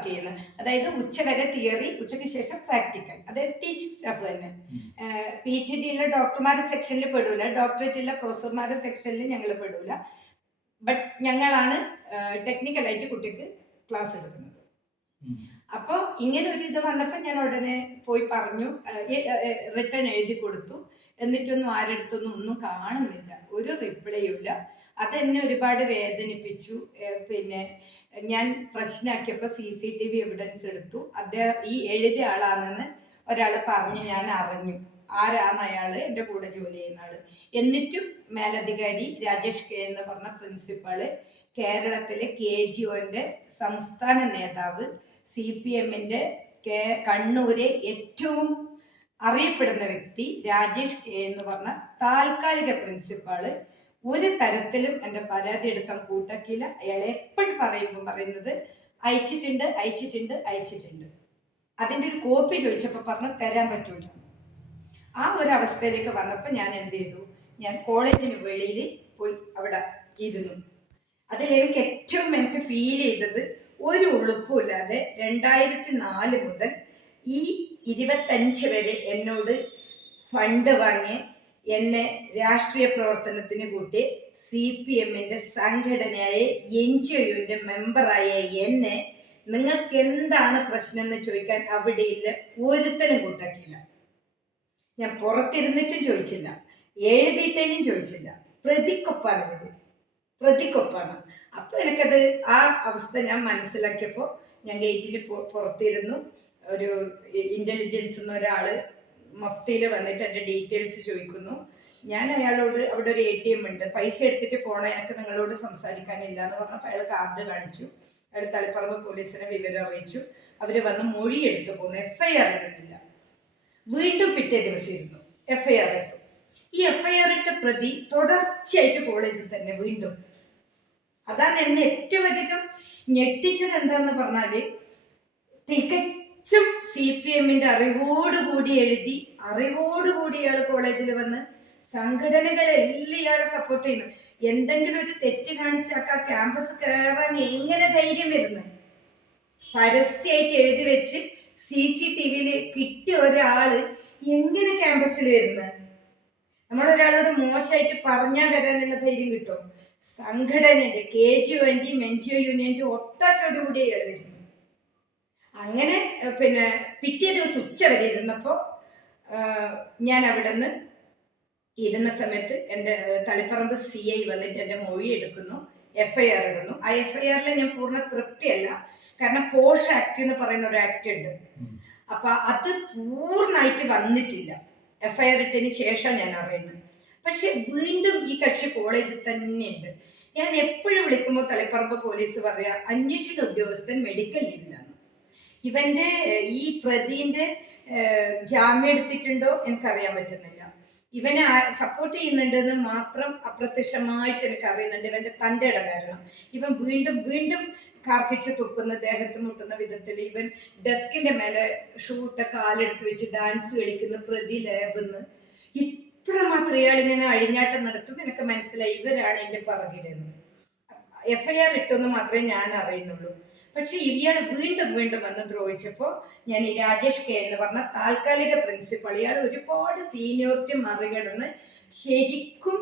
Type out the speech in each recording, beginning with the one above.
Work ചെയ്യുന്നത്. അതായത് ഉച്ചവരെ തിയറി ഉച്ചയ്ക്ക് ശേഷം പ്രാക്ടിക്കൽ അതായത് ടീച്ചിങ് സ്റ്റാഫ് തന്നെ. പി എച്ച് ഡി ഉള്ള ഡോക്ടർമാരുടെ സെക്ഷനിൽ പെടൂല. ഡോക്ടറേറ്റ് ഉള്ള പ്രൊഫസർമാരുടെ സെക്ഷനിൽ ഞങ്ങൾ പെടൂല. ബട്ട് ഞങ്ങളാണ് ടെക്നിക്കലായിട്ട് കുട്ടിക്ക് ക്ലാസ് എടുക്കുന്നത്. അപ്പോൾ ഇങ്ങനെ ഒരു ഇത് വന്നപ്പോൾ ഞാൻ ഉടനെ പോയി പറഞ്ഞു. റിട്ടേൺ എഴുതി കൊടുത്തു. എന്നിട്ടൊന്നും ആരെടുത്തൊന്നും ഒന്നും കാണുന്നില്ല. ഒരു റിപ്ലൈയും ഇല്ല. അതെന്നെ ഒരുപാട് വേദനിപ്പിച്ചു. പിന്നെ ഞാൻ പ്രശ്നമാക്കിയപ്പോൾ C C T V evidence എടുത്തു. അദ്ദേഹം ഈ എഴുതിയ ആളാണെന്ന് ഒരാൾ പറഞ്ഞ് ഞാൻ അറിഞ്ഞു. ആരാണ് അയാൾ എന്റെ കൂടെ ജോലി ചെയ്യുന്ന ആൾ എന്നിട്ടും മേലധികാരി രാജേഷ് കെ എന്ന് പറഞ്ഞ പ്രിൻസിപ്പൾ കേരളത്തിലെ കെ ജി ഒന്റെ സംസ്ഥാന നേതാവ് സി പി എമ്മിന്റെ കേ കണ്ണൂരെ ഏറ്റവും അറിയപ്പെടുന്ന വ്യക്തി രാജേഷ് കെ എന്ന് പറഞ്ഞ താൽക്കാലിക പ്രിൻസിപ്പാൾ ഒരു തരത്തിലും എന്റെ പരാതി എടുക്കാൻ കൂട്ടാക്കിയില്ല. അയാൾ എപ്പോഴും പറയുമ്പോൾ പറയുന്നത് അയച്ചിട്ടുണ്ട് അയച്ചിട്ടുണ്ട് അയച്ചിട്ടുണ്ട്. അതിന്റെ ഒരു കോപ്പി ചോദിച്ചപ്പോൾ പറഞ്ഞു തരാൻ പറ്റൂല. ആ ഒരു അവസ്ഥയിലേക്ക് വന്നപ്പോൾ ഞാൻ എന്ത് ചെയ്തു? ഞാൻ കോളേജിന് വെളിയിൽ പോയി അവിടെ ഇരുന്നു. അതിൽ എനിക്ക് ഏറ്റവും എനിക്ക് ഫീൽ ചെയ്തത് ഒരു ഉളുപ്പുമില്ലാതെ രണ്ടായിരത്തി നാല് മുതൽ ഈ ഇരുപത്തഞ്ച് വരെ എന്നോട് ഫണ്ട് വാങ്ങി എന്നെ രാഷ്ട്രീയ പ്രവർത്തനത്തിന് കൂട്ടി സി പി എമ്മിന്റെ സംഘടനയായ എൻ ജി ഒയുടെ മെമ്പറായ എന്നെ നിങ്ങൾക്ക് എന്താണ് പ്രശ്നം എന്ന് ചോദിക്കാൻ ഇല്ല. ഒരുത്തനും കൂട്ടാക്കിയില്ല ഞാൻ പുറത്തിരുന്നിട്ടും ചോദിച്ചില്ല എഴുതിയിട്ടേനും ചോദിച്ചില്ല. പ്രതിക്കൊപ്പാണ് ഇവർ പ്രതിക്കൊപ്പാണ്. അപ്പോൾ എനിക്കത് ആ അവസ്ഥ ഞാൻ മനസ്സിലാക്കിയപ്പോൾ ഞാൻ ഗേറ്റിൽ പുറത്തിരുന്നു. ഒരു ഇന്റലിജൻസ് എന്ന ഒരാൾ മഫ്തിയിൽ വന്നിട്ട് എന്റെ ഡീറ്റെയിൽസ് ചോദിക്കുന്നു. ഞാൻ അയാളോട് അവിടെ ഒരു എ ടി എം ഉണ്ട്. പൈസ എടുത്തിട്ട് പോകണം എനിക്ക് നിങ്ങളോട് സംസാരിക്കാനില്ല എന്ന് പറഞ്ഞപ്പോൾ അയാൾ കാർഡ് കാണിച്ചു. അയാൾ തളിപ്പറമ്പ് പോലീസിനെ വിവരം അറിയിച്ചു. അവർ വന്ന് മൊഴി എടുത്തു പോന്നു. എഫ് ഐ ആർ ഇടുന്നില്ല. വീണ്ടും പിറ്റേ ദിവസം ഇരുന്നു. എഫ് ഐ ആർ ഇട്ടു. ഈ എഫ് ഐ ആർ ഇട്ട പ്രതി തുടർച്ചയായിട്ട് കോളേജിൽ തന്നെ വീണ്ടും. അതാണ് എന്നെ ഏറ്റവും അധികം ഞെട്ടിച്ചത് എന്താന്ന് പറഞ്ഞാൽ തികച്ചും സി പി എമ്മിന്റെ അറിവോടുകൂടി എഴുതി അറിവോടുകൂടി ഇയാൾ കോളേജിൽ വന്ന് സംഘടനകളെല്ലാം ഇയാളെ സപ്പോർട്ട് ചെയ്യുന്നു. എന്തെങ്കിലും ഒരു തെറ്റ് കാണിച്ചാൽ ക്യാമ്പസ് കയറാൻ എങ്ങനെ ധൈര്യം വരുന്നു? പരസ്യമായിട്ട് എഴുതി വെച്ച് സി സി ടി വിയിൽ കിട്ടിയ ഒരാൾ എങ്ങനെ ക്യാമ്പസിൽ വരുന്നത് നമ്മളൊരാളോട് മോശമായിട്ട് പറഞ്ഞാൽ വരാനുള്ള ധൈര്യം കിട്ടും സംഘടനയുടെ കെ ജി ഒന്റെയും എൻ ജി ഒ യൂണിയന്റെയും ഒത്താശയോടുകൂടി അയാൾ വരുന്നു. അങ്ങനെ പിന്നെ പിറ്റേ ദിവസം ഉച്ച വരെ ഇരുന്നപ്പോൾ ഞാൻ അവിടെ നിന്ന് ഇരുന്ന സമയത്ത് എന്റെ തളിപ്പറമ്പ് സി ഐ വന്നിട്ട് എന്റെ മൊഴി എടുക്കുന്നു എഫ് ഐ ആർ ഇടുന്നു. ആ എഫ് ഐ ആറിൽ ഞാൻ പൂർണ തൃപ്തിയല്ല. കാരണം പോഷ് ആക്ട് എന്ന് പറയുന്ന ഒരു ആക്ട് ഉണ്ട്. അപ്പൊ അത് പൂർണമായിട്ട് വന്നിട്ടില്ല. എഫ് ഐ ആർ ഇട്ടതിന് ശേഷം ഞാൻ അറിയുന്നത്. പക്ഷെ വീണ്ടും ഈ കക്ഷി കോളേജിൽ തന്നെയുണ്ട് ഞാൻ എപ്പോഴും വിളിക്കുമ്പോൾ തളിപ്പറമ്പ് പോലീസ് പറയാ അന്വേഷണ ഉദ്യോഗസ്ഥൻ മെഡിക്കൽ ലീവിലാണ് ഇവന്റെ ഈ പ്രതിന്റെ ജാമ്യം എടുത്തിട്ടുണ്ടോ എനിക്കറിയാൻ പറ്റുന്നില്ല. ഇവനെ സപ്പോർട്ട് ചെയ്യുന്നുണ്ടെന്ന് മാത്രം അപ്രത്യക്ഷമായിട്ട് എനിക്ക് അറിയുന്നുണ്ട് ഇവന്റെ തന്റെ ഇട കാരണം ഇവൻ വീണ്ടും വീണ്ടും കാർക്കിച്ച് തുപ്പുന്ന ദേഹത്ത് മുട്ടുന്ന വിധത്തിൽ ഇവൻ ഡെസ്കിന്റെ മേലെ ഷൂട്ട കാലെടുത്ത് വെച്ച് ഡാൻസ് കളിക്കുന്ന പ്രതി ലേബെന്ന് ഇത്രമാത്രം ഇയാൾ ഇങ്ങനെ അഴിഞ്ഞാട്ടം നടത്തും എനിക്ക് മനസ്സിലായി. ഇവരാണ് എന്റെ പുറകിലെന്ന്. എഫ് ഐ ആർ ഇട്ടെന്ന് മാത്രമേ ഞാൻ അറിയുന്നുള്ളൂ. പക്ഷെ ഇയാൾ വീണ്ടും വീണ്ടും വന്ന് ദ്രോഹിച്ചപ്പോൾ ഞാൻ ഈ രാജേഷ് കെ എന്ന് പറഞ്ഞ താൽക്കാലിക പ്രിൻസിപ്പൾ ഇയാൾ ഒരുപാട് സീനിയോറിറ്റി മറികടന്ന് ശരിക്കും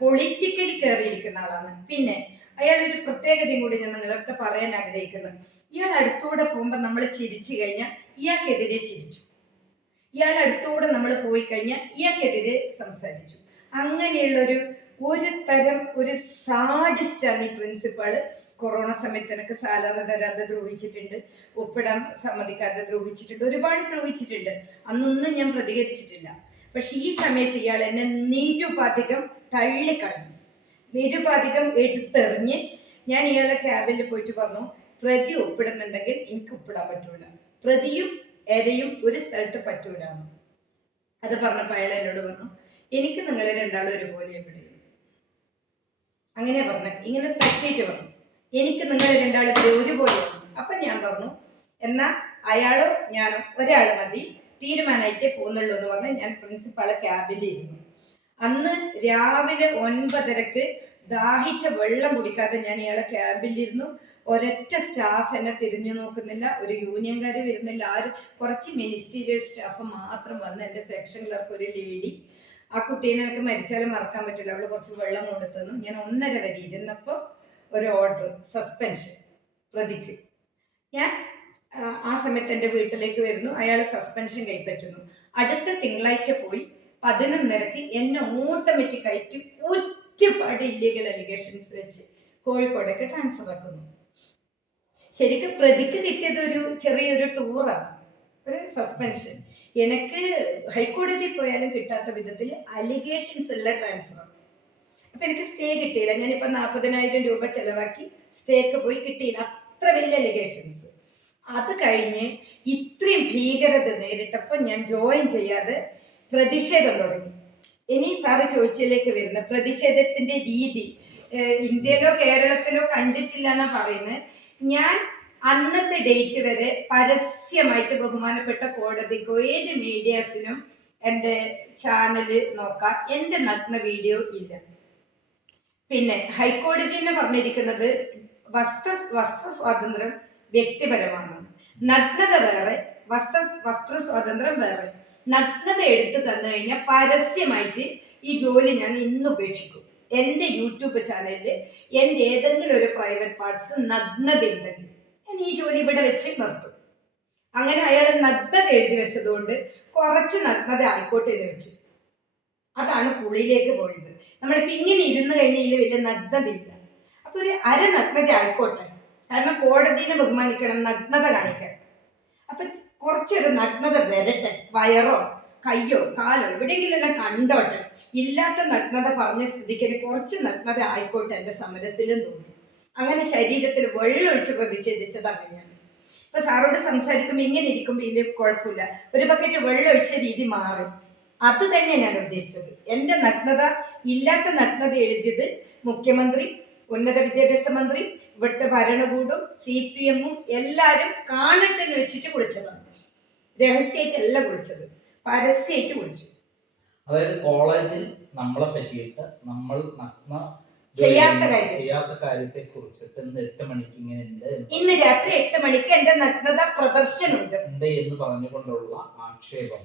പൊളിറ്റിക്കലി കയറിയിരിക്കുന്ന ആളാണ്. പിന്നെ അയാളൊരു പ്രത്യേകതയും കൂടി ഞാൻ നിങ്ങളടുത്ത് പറയാൻ ആഗ്രഹിക്കുന്നു. ഇയാൾ അടുത്തൂടെ പോകുമ്പോൾ നമ്മൾ ചിരിച്ചു കഴിഞ്ഞാൽ ഇയാൾക്കെതിരെ ചിരിച്ചു. ഇയാൾ അടുത്തൂടെ നമ്മൾ പോയി കഴിഞ്ഞാൽ ഇയാൾക്കെതിരെ സംസാരിച്ചു. അങ്ങനെയുള്ളൊരു ഒരു തരം ഒരു സാഡിസ്റ്റാണ് ഈ പ്രിൻസിപ്പാൾ കൊറോണ സമയത്ത് എനിക്ക് സാലറി തരാതെ ദ്രോഹിച്ചിട്ടുണ്ട് ഒപ്പിടാൻ സമ്മതിക്കാതെ ദ്രോഹിച്ചിട്ടുണ്ട് ഒരുപാട് ദ്രോഹിച്ചിട്ടുണ്ട്. അന്നൊന്നും ഞാൻ പ്രതികരിച്ചിട്ടില്ല. പക്ഷെ ഈ സമയത്ത് ഇയാൾ എന്നെ നിരുപാധികം തള്ളിക്കളഞ്ഞു. നിരുപാധികം എടുത്തെറിഞ്ഞ് ഞാൻ ഇയാളെ ക്യാബിൽ പോയിട്ട് പറഞ്ഞു പ്രതി ഒപ്പിടുന്നുണ്ടെങ്കിൽ എനിക്ക് ഒപ്പിടാൻ പറ്റൂല. പ്രതിയും എരയും ഒരു സ്ഥലത്ത് പറ്റൂല. അത് പറഞ്ഞപ്പോൾ അയാൾ എന്നോട് പറഞ്ഞു എനിക്ക് നിങ്ങളെ രണ്ടാളും ഒരുപോലെ എവിടെ അങ്ങനെ പറഞ്ഞു ഇങ്ങനെ തട്ടിയിട്ട് പറഞ്ഞു എനിക്ക് നിങ്ങൾ രണ്ടാളും ഒരുപോലെ അപ്പൊ ഞാൻ പറഞ്ഞു എന്നാ അയാളോ ഞാനോ ഒരാൾ മതി തീരുമാനമായിട്ടേ പോകുന്നുള്ളൂ എന്ന് പറഞ്ഞ് ഞാൻ പ്രിൻസിപ്പാളെ ക്യാബിലിരുന്നു അന്ന് രാവിലെ ഒൻപതരക്ക് ദാഹിച്ച വെള്ളം കുടിക്കാതെ ഞാൻ ഇയാളെ ക്യാബിലിരുന്നു ഒരൊറ്റ സ്റ്റാഫ് എന്നെ തിരിഞ്ഞു നോക്കുന്നില്ല ഒരു യൂണിയൻകാർ വരുന്നില്ല ആരും കുറച്ച് മിനിസ്റ്റീരിയൽ സ്റ്റാഫ് മാത്രം വന്ന് എന്റെ സെക്ഷൻ ക്ലർക്ക് ഒരു ലേഡി ആ കുട്ടീനെ എനിക്ക് മരിച്ചാലും മറക്കാൻ പറ്റില്ല അവൾ കുറച്ച് വെള്ളം കൊടുത്തു ഞാൻ ഒന്നര വരെ ഇരുന്നപ്പോൾ ഒരു ഓർഡർ സസ്പെൻഷൻ പ്രതിക്ക്. ഞാൻ ആ, സമയത്ത് എന്റെ വീട്ടിലേക്ക് വരുന്നു. അയാൾ സസ്പെൻഷൻ കൈപ്പറ്റുന്നു. അടുത്ത തിങ്കളാഴ്ച പോയി പതിനൊന്നരക്ക് എന്നെ ഓട്ടോമാറ്റിക് ആയിട്ട് ഒറ്റപ്പാട് ഇല്ലീഗൽ അലിഗേഷൻസ് വെച്ച് കോഴിക്കോടേക്ക് ട്രാൻസ്ഫർ ആക്കുന്നു. ശരിക്കും പ്രതിക്ക് കിട്ടിയത് ഒരു ചെറിയൊരു ടൂറാണ് ഒരു സസ്പെൻഷൻ എനിക്ക് ഹൈക്കോടതിയിൽ പോയാലും കിട്ടാത്ത വിധത്തിൽ അലിഗേഷൻസ് ഉള്ള ട്രാൻസ്ഫർ അപ്പം എനിക്ക് സ്റ്റേ കിട്ടിയില്ല. ഞാനിപ്പോൾ നാൽപ്പതിനായിരം രൂപ ചിലവാക്കി സ്റ്റേക്ക് പോയി കിട്ടിയില്ല. അത്ര വലിയ അലിഗേഷൻസ് അത് കഴിഞ്ഞ് ഇത്രയും ഭീകരത നേരിട്ടപ്പോൾ ഞാൻ ജോയിൻ ചെയ്യാതെ പ്രതിഷേധം തുടങ്ങി. ഇനി സാറ് ചോദിച്ചതിലേക്ക് വരുന്ന പ്രതിഷേധത്തിന്റെ രീതി ഇന്ത്യയിലോ കേരളത്തിലോ കണ്ടിട്ടില്ല എന്നാ പറയുന്നത് ഞാൻ അന്നത്തെ ഡേറ്റ് വരെ പരസ്യമായിട്ട് ബഹുമാനപ്പെട്ട കോടതിക്കോ ഏത് മീഡിയാസിനും എന്റെ ചാനൽ നോക്കാം. എന്റെ നഗ്ന വീഡിയോ ഇല്ല. പിന്നെ ഹൈക്കോടതി തന്നെ പറഞ്ഞിരിക്കുന്നത് വസ്ത്ര വസ്ത്ര സ്വാതന്ത്ര്യം വ്യക്തിപരമാണ്. നഗ്നത വേറെ വസ്ത്ര വസ്ത്ര സ്വാതന്ത്ര്യം വേറെ. നഗ്നത എടുത്തു തന്നു കഴിഞ്ഞാൽ പരസ്യമായിട്ട് ഈ ജോലി ഞാൻ ഇന്ന് ഉപേക്ഷിക്കും. എന്റെ യൂട്യൂബ് ചാനലിൽ എന്റെ ഏതെങ്കിലും ഒരു പ്രൈവറ്റ് പാർട്സ് നഗ്നത ഉണ്ടെങ്കിൽ ഞാൻ ഈ ജോലി ഇവിടെ വെച്ച് നിർത്തും. അങ്ങനെ അയാൾ നഗ്നത എഴുതി വെച്ചതുകൊണ്ട് കുറച്ച് നഗ്നത ആയിക്കോട്ടെ എന്ന് വെച്ചു. അതാണ് കുളിയിലേക്ക് പോയത്. നമ്മളിപ്പോൾ ഇങ്ങനെ ഇരുന്ന് കഴിഞ്ഞാൽ വലിയ നഗ്നതയില്ല. അപ്പോൾ ഒരു അര നഗ്നത ആയിക്കോട്ടെ. കാരണം കോടതിനെ ബഹുമാനിക്കണം നഗ്നത കാണിക്കാൻ. അപ്പം കുറച്ചൊരു നഗ്നത വരട്ടെ. വയറോ കയ്യോ കാലോ എവിടെയെങ്കിലും എല്ലാം കണ്ടോട്ടെ. ഇല്ലാത്ത നഗ്നത പറഞ്ഞ സ്ഥിതിക്ക് കുറച്ച് നഗ്നത ആയിക്കോട്ടെ എന്റെ സമരത്തിലും തോന്നി. അങ്ങനെ ശരീരത്തിൽ വെള്ളൊഴിച്ച് പ്രതിഷേധിച്ചത് അങ്ങനെയാണ്. ഇപ്പം സാറോട് സംസാരിക്കുമ്പോൾ ഇങ്ങനെ ഇരിക്കുമ്പോൾ ഇതിൽ കുഴപ്പമില്ല. ഒരു ബക്കറ്റ് വെള്ളമൊഴിച്ച രീതി മാറി. അത് തന്നെ ഞാൻ ഉദ്ദേശിച്ചത്. എന്റെ നഗ്നത ഇല്ലാത്ത നഗ്നത എഴുതിയത് മുഖ്യമന്ത്രി ഉന്നത വിദ്യാഭ്യാസ മന്ത്രി ഇവിടുത്തെ ഭരണകൂടും സി പി എമ്മും എല്ലാവരും കാണട്ടെ എന്ന് വെച്ചിട്ട് കുളിച്ചതാണ്. രഹസ്യമായിട്ട് അല്ല കുളിച്ചത് പരസ്യമായിട്ട് കുളിച്ചു. അതായത് കോളേജിൽ നമ്മളെ പറ്റിയിട്ട് നമ്മൾ നഗ്ന ചെയ്യാത്ത കാര്യം. ചെയ്യാത്ത കാര്യത്തെ കുറിച്ചിട്ട് ഇന്ന് എട്ട് മണിക്ക് ഇങ്ങനെ ഇന്ന് രാത്രി എട്ട് മണിക്ക് എന്റെ നഗ്നത പ്രദർശനമുണ്ട്. ഉണ്ട് എന്ന് പറഞ്ഞുകൊണ്ടുള്ള ആക്ഷേപം.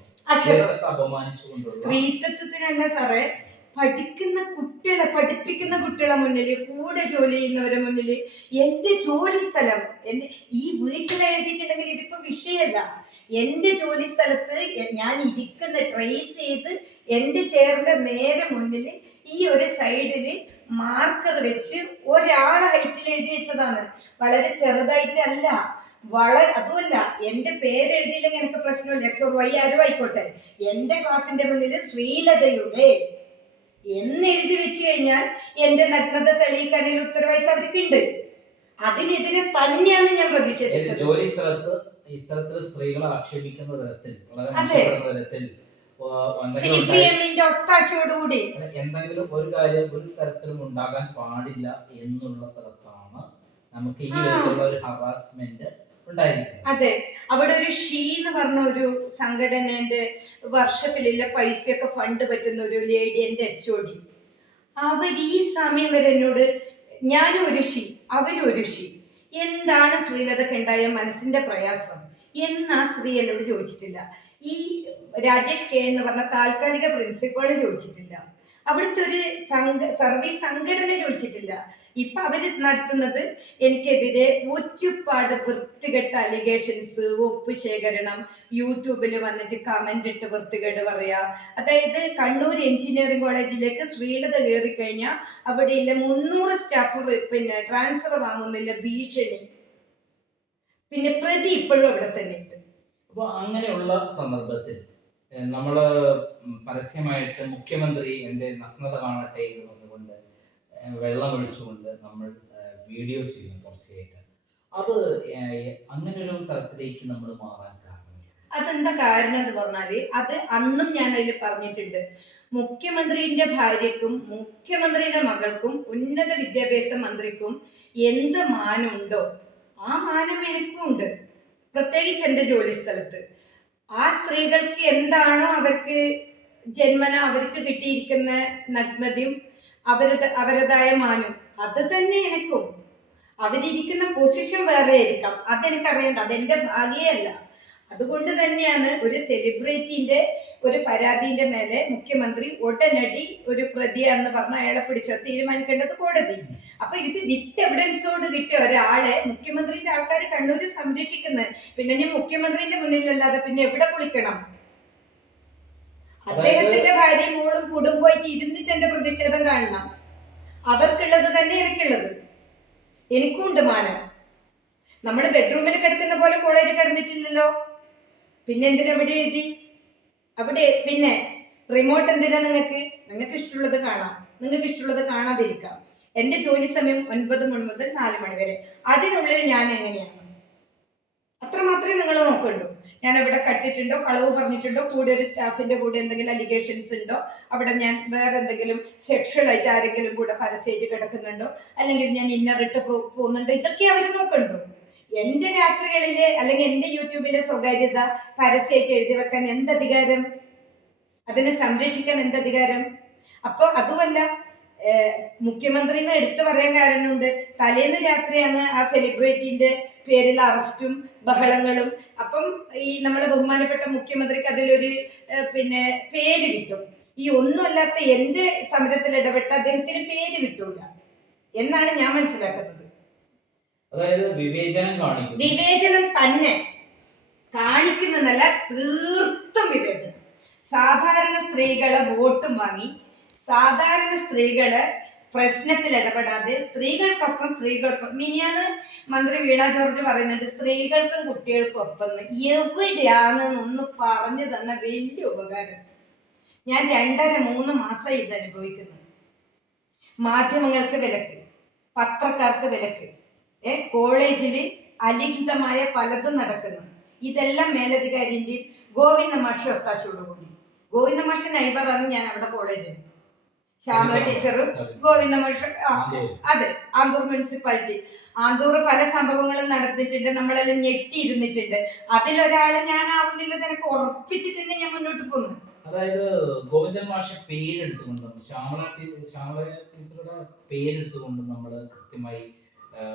സ്ത്രീത്വത്തിന് തന്നെ സാറേ പഠിക്കുന്ന കുട്ടികളെ പഠിപ്പിക്കുന്ന കുട്ടികളെ മുന്നിൽ കൂടെ ജോലി ചെയ്യുന്നവരെ മുന്നിൽ എന്റെ ജോലി സ്ഥലം എന്റെ ഈ വീട്ടിൽ എഴുതിയിട്ടുണ്ടെങ്കിൽ ഇതിപ്പോ വിഷയമല്ല. എന്റെ ജോലി സ്ഥലത്ത് ഞാൻ ഇരിക്കുന്ന ട്രേസ് ചെയ്ത് എന്റെ ചെയറിന്റെ നേരെ മുന്നിൽ ഈ ഒരു സൈഡിൽ മാർക്കർ വെച്ച് ഒരാളെ ഹൈറ്റിൽ എഴുതി വെച്ചതാണ്. വളരെ ചെറുതായിട്ടല്ല. വളരെ അതുമല്ല എന്റെ പേര് എഴുതിയില്ലെങ്കിൽ എനിക്ക് പ്രശ്നമില്ല. എക്സ് ഓർ വൈ ആരും ആയിക്കോട്ടെ. എന്റെ ക്ലാസിന്റെ മുന്നിൽ ശ്രീലതയുടെ എന്ന് എഴുതി വെച്ച് കഴിഞ്ഞാൽ എന്റെ നഗ്നത തെളിയിക്കാനുള്ള ഉത്തരവാദിത്തം അവർക്കുണ്ട്. അതിനെതിരെ തന്നെയാണ് ഞാൻ പ്രതിഷേധിച്ചത്. ജോലി സ്ഥലത്ത് ഇത്തരത്തിൽ സ്ത്രീകളെ ആക്ഷേപിക്കുന്ന തരത്തിൽ വളരെ തരത്തിൽ ഒത്താശയോടുകൂടി. എന്തെങ്കിലും ഒരു കാര്യം ഒരു തരത്തിലും ഉണ്ടാകാൻ പാടില്ല എന്നുള്ള സ്ഥലത്താണ് നമുക്ക് ഈ വിധത്തിലുള്ള ഒരു ഹറാസ്മെന്റ് അതെ. അവിടെ ഒരു ഷീ എന്ന് പറഞ്ഞ ഒരു സംഘടനന്റെ വർഷത്തിലുള്ള പൈസയൊക്കെ ഫണ്ട് പറ്റുന്ന ഒരു ലേഡി എന്റെ എച്ച് ഒ അവർ ഈ സമയം വരെ എന്നോട് ഞാനും ഒരു ഷീ അവരും ഒരു ഷീ. എന്താണ് ശ്രീലതക്ക് ഉണ്ടായ മനസ്സിന്റെ പ്രയാസം? എന്ന് ആ സ്ത്രീ എന്നോട് ചോദിച്ചിട്ടില്ല. ഈ രാജേഷ് കെ എന്ന് പറഞ്ഞ താൽക്കാലിക പ്രിൻസിപ്പാൾ ചോദിച്ചിട്ടില്ല. അവിടുത്തെ ഒരു സർവീസ് സംഘടന ചോദിച്ചിട്ടില്ല. ഇപ്പൊ അവർ നടത്തുന്നത് എനിക്കെതിരെ ഒരുപാട് വൃത്തികെട്ട അലിഗേഷൻസ് ഒപ്പ് ശേഖരണം യൂട്യൂബിൽ വന്നിട്ട് കമന്റ് ഇട്ട് വൃത്തികേട് പറയാ. അതായത് കണ്ണൂർ എഞ്ചിനീയറിംഗ് കോളേജിലേക്ക് ശ്രീലത കയറി കഴിഞ്ഞാൽ അവിടെയുള്ള മുന്നൂറ് സ്റ്റാഫ് പിന്നെ ട്രാൻസ്ഫർ വാങ്ങുന്നില്ല ഭീഷണി. പിന്നെ പ്രതി ഇപ്പോഴും അവിടെ തന്നെ ഉണ്ട്. അപ്പോൾ അങ്ങനെയുള്ള സന്ദർഭത്തിൽ നമ്മൾ പരസ്യമായിട്ട് മുഖ്യമന്ത്രി എന്റെ നഗ്നത കാണട്ടെ എന്ന് പറഞ്ഞുകൊണ്ട് ഏഹ്, വെള്ളം ഒഴിച്ചുകൊണ്ട് നമ്മൾ വീഡിയോ ചെയ്യുന്നു തുടർച്ചയായിട്ട് അത് അങ്ങനെ ഒരു തരത്തിലേക്ക് നമ്മൾ മാറാൻ കാരണം അതെന്താ കാരണം എന്ന് പറഞ്ഞാൽ അത് അന്നും ഞാൻ അതിൽ പറഞ്ഞിട്ടുണ്ട്. മുഖ്യമന്ത്രിന്റെ ഭാര്യക്കും മുഖ്യമന്ത്രിയുടെ മകൾക്കും ഉന്നത വിദ്യാഭ്യാസ മന്ത്രിക്കും എന്ത് മാനമുണ്ടോ ആ മാനം എനിക്കും ഉണ്ട് പ്രത്യേകിച്ച് എന്റെ ജോലി സ്ഥലത്ത്. ആ സ്ത്രീകൾക്ക് എന്താണോ അവർക്ക് ജന്മന അവർക്ക് കിട്ടിയിരിക്കുന്ന നഗ്നതയും അവരത് അവരതായ മാനം. അത് തന്നെ എനിക്കും. അവരിയ്ക്കുന്ന പൊസിഷൻ വേറെ ആയിരിക്കാം. അതെനിക്കറിയണ്ട. അതെന്റെ ഭാഗ്യമല്ല അതുകൊണ്ട് തന്നെയാണ് ഒരു സെലിബ്രിറ്റിന്റെ ഒരു പരാതിന്റെ മേലെ മുഖ്യമന്ത്രി ഉടനടി ഒരു പ്രതിയാണെന്ന് പറഞ്ഞ അയാളെ പിടിച്ച തീരുമാനിക്കേണ്ടത് കോടതി. അപ്പൊ ഇത് വിത്ത് എവിഡൻസോട് കിട്ടിയ ഒരാളെ മുഖ്യമന്ത്രിന്റെ ആൾക്കാർ കണ്ണൂര് സംരക്ഷിക്കുന്നത്. പിന്നെ ഞാൻ മുഖ്യമന്ത്രിന്റെ മുന്നിലല്ലാതെ പിന്നെ എവിടെ കുളിക്കണം? അദ്ദേഹത്തിന്റെ ഭാര്യയും മോളും കുടുംബമായിട്ട് ഇരുന്നിട്ട് എന്റെ പ്രതിഷേധം കാണണം. അവർക്കുള്ളത് തന്നെ എനിക്കുള്ളത്. എനിക്കും ഉണ്ട് മാനം. നമ്മൾ ബെഡ്റൂമിൽ കിടക്കുന്ന പോലെ കോളേജിൽ കിടന്നിട്ടില്ലല്ലോ. പിന്നെ എന്തിനാ അവിടെ എഴുതി? അവിടെ പിന്നെ റിമോട്ട് എന്തിനാ നിങ്ങൾക്ക് നിങ്ങൾക്ക് ഇഷ്ടമുള്ളത് കാണാം. നിങ്ങൾക്ക് ഇഷ്ടമുള്ളത് കാണാതിരിക്കാം. എന്റെ ജോലി സമയം ഒൻപത് മണി മുതൽ നാല് മണി വരെ. അതിനുള്ളിൽ ഞാൻ എങ്ങനെയാണ്? അത്രമാത്രമേ നിങ്ങൾ നോക്കുള്ളൂ. ഞാൻ എവിടെ കട്ടിട്ടുണ്ടോ? കളവ് പറഞ്ഞിട്ടുണ്ടോ? കൂടെ ഒരു സ്റ്റാഫിന്റെ കൂടെ എന്തെങ്കിലും അലിഗേഷൻസ് ഉണ്ടോ? അവിടെ ഞാൻ വേറെ എന്തെങ്കിലും സെക്ഷൽ ആയിട്ട് ആരെങ്കിലും കൂടെ പരസ്യമായിട്ട് കിടക്കുന്നുണ്ടോ? അല്ലെങ്കിൽ ഞാൻ പോ- പോകുന്നുണ്ടോ? ഇതൊക്കെ അവർ നോക്കണ്ടോ? എന്റെ രാത്രികളിലെ അല്ലെങ്കിൽ എന്റെ യൂട്യൂബിലെ സ്വകാര്യത പരസ്യമായിട്ട് എഴുതി വെക്കാൻ എന്ത് അധികാരം? അതിനെ സംരക്ഷിക്കാൻ എന്ത് അധികാരം? അപ്പോൾ അതുമല്ല മുഖ്യമന്ത്രി എന്ന് എടുത്തു പറയാൻ കാരണമുണ്ട്. തലേന്ന് രാത്രിയാണ് ആ സെലിബ്രിറ്റിന്റെ പേരിൽ അറസ്റ്റും ബഹളങ്ങളും. അപ്പം ഈ നമ്മുടെ ബഹുമാനപ്പെട്ട മുഖ്യമന്ത്രിക്ക് അതിലൊരു പിന്നെ പേര് കിട്ടും. ഈ ഒന്നുമല്ലാത്ത എന്റെ സമരത്തിൽ ഇടപെട്ട അദ്ദേഹത്തിന് പേര് കിട്ടൂല. എന്നാണ് ഞാൻ മനസ്സിലാക്കുന്നത്. അതായത് വിവേചനം കാണിക്കുന്നു. വിവേചനം തന്നെ. കാണിക്കുന്നതല്ല തീർത്തും വിവേചനം. സാധാരണ സ്ത്രീകളെ വോട്ടും വാങ്ങി സാധാരണ സ്ത്രീകൾ പ്രശ്നത്തിൽ ഇടപെടാതെ സ്ത്രീകൾക്കൊപ്പം സ്ത്രീകൾക്കൊപ്പം മിനിയാന്ന് മന്ത്രി വീണ ജോർജ് പറയുന്നുണ്ട് സ്ത്രീകൾക്കും കുട്ടികൾക്കും ഒപ്പം. എവിടെയാണെന്ന് ഒന്ന് പറഞ്ഞു തന്ന വലിയ ഉപകാരം. ഞാൻ രണ്ടര മൂന്ന് മാസമായി ഇത് അനുഭവിക്കുന്നു. മാധ്യമങ്ങൾക്ക് വിലക്ക് പത്രക്കാർക്ക് വിലക്ക് ഏ കോളേജിൽ അലിഖിതമായ പലതും നടക്കുന്നു. ഇതെല്ലാം മേലധികാരിന്റെയും ഗോവിന്ദ മാഷ ഒത്താശയോടുകൂടി. ഗോവിന്ദ മാഷ നൈബറാണ് ഞാൻ അവിടെ കോളേജിൽ. ശ്യാമള ടീച്ചറും ഗോവിന്ദ മാഷ് അതെ. ആന്തൂർ മുനിസിപ്പാലിറ്റി. ആന്തൂർ പല സംഭവങ്ങളും നടന്നിട്ടുണ്ട് നമ്മളെല്ലാം ഞെട്ടിയിരുന്നിട്ടുണ്ട്. അതിലൊരാളെ ഞാൻ ആവുന്നില്ല എനിക്ക് ഉറപ്പിച്ചിട്ടുണ്ട് ഞാൻ മുന്നോട്ട് പോകുന്നു. അതായത് ഗോവിന്ദൻ മാഷ പേരെടുത്തുകൊണ്ട് ശ്യാമള ശ്യാമള ടീച്ചറുടെ പേരെടുത്തുകൊണ്ട് നമ്മൾ കൃത്യമായി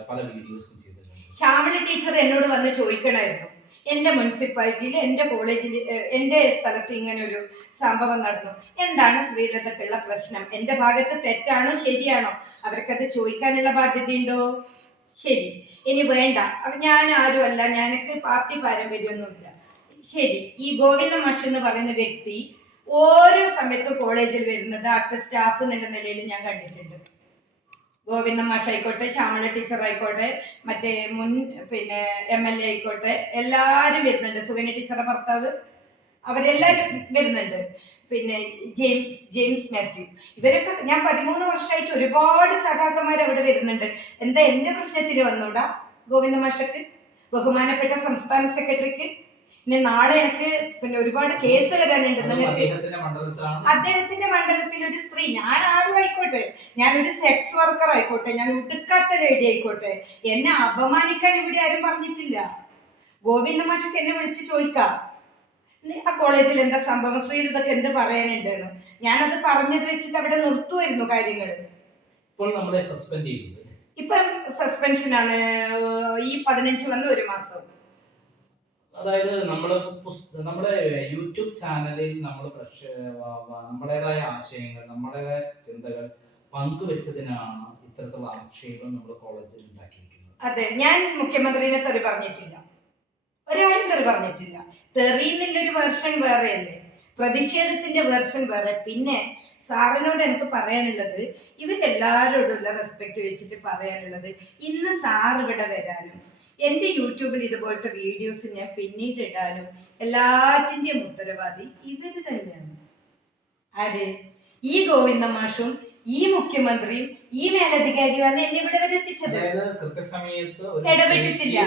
പല വീഡിയോസും ചെയ്തിട്ടുണ്ട്. ശ്യാമള ടീച്ചർ എന്നോട് വന്ന് ചോദിക്കണമായിരുന്നു എന്റെ മുനിസിപ്പാലിറ്റിയിൽ എന്റെ കോളേജിൽ എന്റെ സ്ഥലത്ത് ഇങ്ങനെ ഒരു സംഭവം നടന്നു. എന്താണ് ശ്രീലതക്കുള്ള പ്രശ്നം? എന്റെ ഭാഗത്ത് തെറ്റാണോ ശരിയാണോ? അവർക്കത് ചോദിക്കാനുള്ള ബാധ്യതയുണ്ടോ? ശരി. ഇനി വേണ്ട. അപ്പം ഞാൻ ആരുമല്ല ഞാനൊക്കെ പാർട്ടി പാരമ്പര്യമൊന്നുമില്ല. ശരി. ഈ ഗോവിന്ദ മഷ് എന്ന് പറയുന്ന വ്യക്തി ഓരോ സമയത്തും കോളേജിൽ വരുന്നത് അടുത്ത സ്റ്റാഫ് എന്നുള്ള നിലയിൽ ഞാൻ കണ്ടിട്ടുണ്ട്. ഗോവിന്ദ ആയിക്കോട്ടെ ശ്യാമള ടീച്ചർ ആയിക്കോട്ടെ മറ്റേ മുൻ പിന്നെ എം എൽ എ ആയിക്കോട്ടെ എല്ലാവരും വരുന്നുണ്ട്. സുഗന്യ ടീച്ചറുടെ ഭർത്താവ് അവരെല്ലാവരും വരുന്നുണ്ട്. പിന്നെ ജെയിംസ് ജെയിംസ് മാത്യു. ഇവരൊക്കെ ഞാൻ പതിമൂന്ന് വർഷമായിട്ട് ഒരുപാട് സഖാക്കന്മാർ അവിടെ വരുന്നുണ്ട്. എന്താ എന്റെ പ്രശ്നത്തിന് വന്നൂടാ ഗോവിന്ദ മാഷക്ക്? ബഹുമാനപ്പെട്ട സംസ്ഥാന സെക്രട്ടറിക്ക്? ഇനി നാളെ എനിക്ക് പിന്നെ ഒരുപാട് കേസ് വരാനുണ്ട് അദ്ദേഹത്തിന്റെ മണ്ഡലത്തിലാണ്. അദ്ദേഹത്തിന്റെ മണ്ഡലത്തിൽ ഒരു സ്ത്രീ. ഞാൻ ആരും ആയിക്കോട്ടെ. ഞാനൊരു സെക്സ് വർക്കർ ആയിക്കോട്ടെ. ഞാൻ ഉടുക്കാത്ത ലേഡി ആയിക്കോട്ടെ. എന്നെ അപമാനിക്കാൻ ഇവിടെ ആരും പറഞ്ഞിട്ടില്ല. ഗോവിന്ദ മാഷക്ക് എന്നെ വിളിച്ച് ചോദിക്കാം. "നീ ആ കോളേജിൽ എന്താ സംഭവം? ശ്രീലതൊക്കെ എന്ത് പറയാനുണ്ടെന്ന്. ഞാനത് പറഞ്ഞത് വെച്ചിട്ട് അവിടെ നിർത്തുമായിരുന്നു കാര്യങ്ങൾ ഇപ്പോൾ നമ്മളെ സസ്പെൻഡ് ഇപ്പം സസ്പെൻഷനാണ് ഈ പതിനഞ്ച് വന്ന് ഒരു മാസം. അതായത് നമ്മൾ നമ്മുടെ യൂട്യൂബ് ചാനലിൽ നമ്മൾ നമ്മുടേതായ ആശയങ്ങൾ നമ്മുടേതായ ചിന്തകൾ പങ്കുവെച്ചതിനാണ് ഇത്തരത്തിലുള്ള ആക്ഷേപം നമ്മൾ കോളേജിൽ ഉണ്ടാക്കിയിരിക്കുന്നത്. അതെ ഞാൻ മുഖ്യമന്ത്രിനെ തെറി പറഞ്ഞിട്ടില്ല. ഒരാളും തെറി പറഞ്ഞിട്ടില്ല. തെറി എന്നുള്ളൊരു വേർഷൻ വേറെയല്ലേ? പ്രതിഷേധത്തിന്റെ വേർഷൻ വേറെ. പിന്നെ സാറിനോട് എനിക്ക് പറയാനുള്ളത് ഇവരെല്ലാരോടുള്ള റെസ്പെക്ട് വെച്ചിട്ട് പറയാനുള്ളത് ഇന്ന് സാർ ഇവിടെ വരാനും എന്റെ യൂട്യൂബിൽ ഇതുപോലത്തെ വീഡിയോസ് ഞാൻ പിന്നീട് ഇടാനും എല്ലാറ്റിന്റെയും ഉത്തരവാദി ഇവർ തന്നെയാണ്. ആര്? ഈ ഗോവിന്ദ മാഷും ഈ മുഖ്യമന്ത്രിയും ഈ മേലധികാരിയും ആണ് എന്നെ ഇവിടെ വരെ എത്തിച്ചത്. കൃത്യസമയത്ത് ഇടപെട്ടിട്ടില്ല.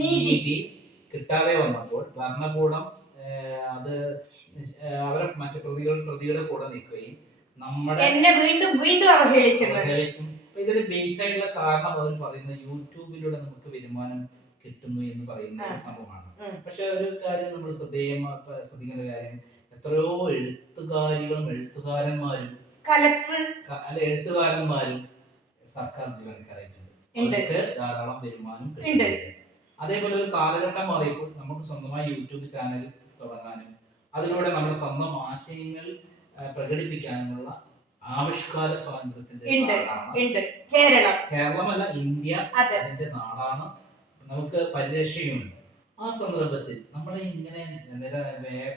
നീതി. കിട്ടാതെ വന്നപ്പോൾ ഭരണകൂടം അത് അവരെ മറ്റു പ്രതികൾ പ്രതിയുടെ കൂടെ നിൽക്കുകയും നമ്മുടെ എന്നെ വീണ്ടും വീണ്ടും അവഹേളിക്കുന്നത്. ഇതിന് ബേസ് ആയിട്ടുള്ള കാരണം അവർ പറയുന്നത് യൂട്യൂബിലൂടെ നമുക്ക് വരുമാനം കിട്ടുന്നു എന്ന് പറയുന്ന ഒരു സംഭവമാണ്. പക്ഷെ ഒരു കാര്യം നമ്മൾ ശ്രദ്ധേയം ശ്രദ്ധിക്കേണ്ട കാര്യം എത്രയോ എഴുത്തുകാരികളും എഴുത്തുകാരന്മാരും കലക്ടർ അല്ല എഴുത്തുകാരന്മാരും സർക്കാർ ജീവനക്കാരായിട്ടുണ്ട്. അവർക്ക് ധാരാളം വരുമാനം കിട്ടുന്നുണ്ട്. അതേപോലെ ഒരു കാലഘട്ടം മാറിയപ്പോൾ നമുക്ക് സ്വന്തമായി യൂട്യൂബ് ചാനൽ തുടങ്ങാനും അതിലൂടെ നമ്മുടെ സ്വന്തം ആശയങ്ങൾ പ്രകടിപ്പിക്കാനുമുള്ള ആവിഷ്കാര സ്വാതന്ത്ര്യത്തിന്റെ ഉണ്ട്. കേരളം. കേരളമല്ല ഇന്ത്യ അതെ. അതിന്റെ നാടാണ്. നമുക്ക് പരിരക്ഷയുണ്ട്. ആ സന്ദർഭത്തിൽ നമ്മളെ ഇങ്ങനെ നില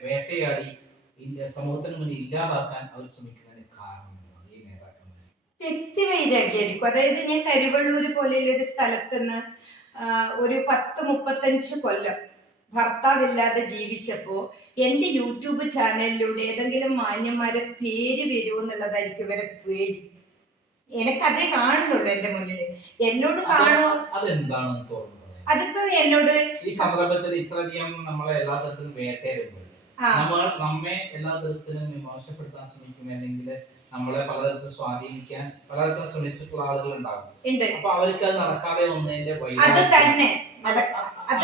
വേട്ടയാടി ഇന്ത്യ സമൂഹത്തിന് മുന്നിൽ ഇല്ലാതാക്കാൻ അവർ ശ്രമിക്കുന്നതിന് കാരണം ഈ നേതാക്കന്മാർ വ്യക്തിവൈരാഗ്യമായിരിക്കും അതായത് ഞാൻ കരുവള്ളൂർ പോലെയുള്ള ഒരു സ്ഥലത്ത് നിന്ന് ഒരു പത്ത് മുപ്പത്തഞ്ച് കൊല്ലം ഭർത്താവില്ലാതെ ജീവിച്ചപ്പോൾ എന്റെ യൂട്യൂബ് ചാനലിലൂടെ ഏതെങ്കിലും മാന്യന്മാരെ പേര് വരുമോ എന്നുള്ളതായിരിക്കും ഇവരെ പേടി. എനിക്കതേ കാണുന്നുള്ളൂ എന്റെ മുന്നിൽ. എന്നോട് കാണോ. അതെന്താണെന്ന് തോന്നുന്നു? അതിപ്പോ എന്നോട് ഈ സന്ദർഭത്തിൽ ഇത്രയധികം നമ്മളെ എല്ലാ തരത്തിലും വേട്ടയാടുമ്പോൾ നമ്മൾ നമ്മെ എല്ലാ തരത്തിലും മോശപ്പെടുത്താൻ ശ്രമിക്കും അല്ലെങ്കിൽ നമ്മളെ പലതരത്തിൽ സ്വാധീനിക്കാൻ പലതരത്തിൽ ശ്രമിച്ചിട്ടുള്ള ആളുകൾ ഉണ്ടാകും അപ്പൊ അവർക്ക് അത് നടക്കാതെ വന്നതിന്റെ അത് തന്നെ. അത്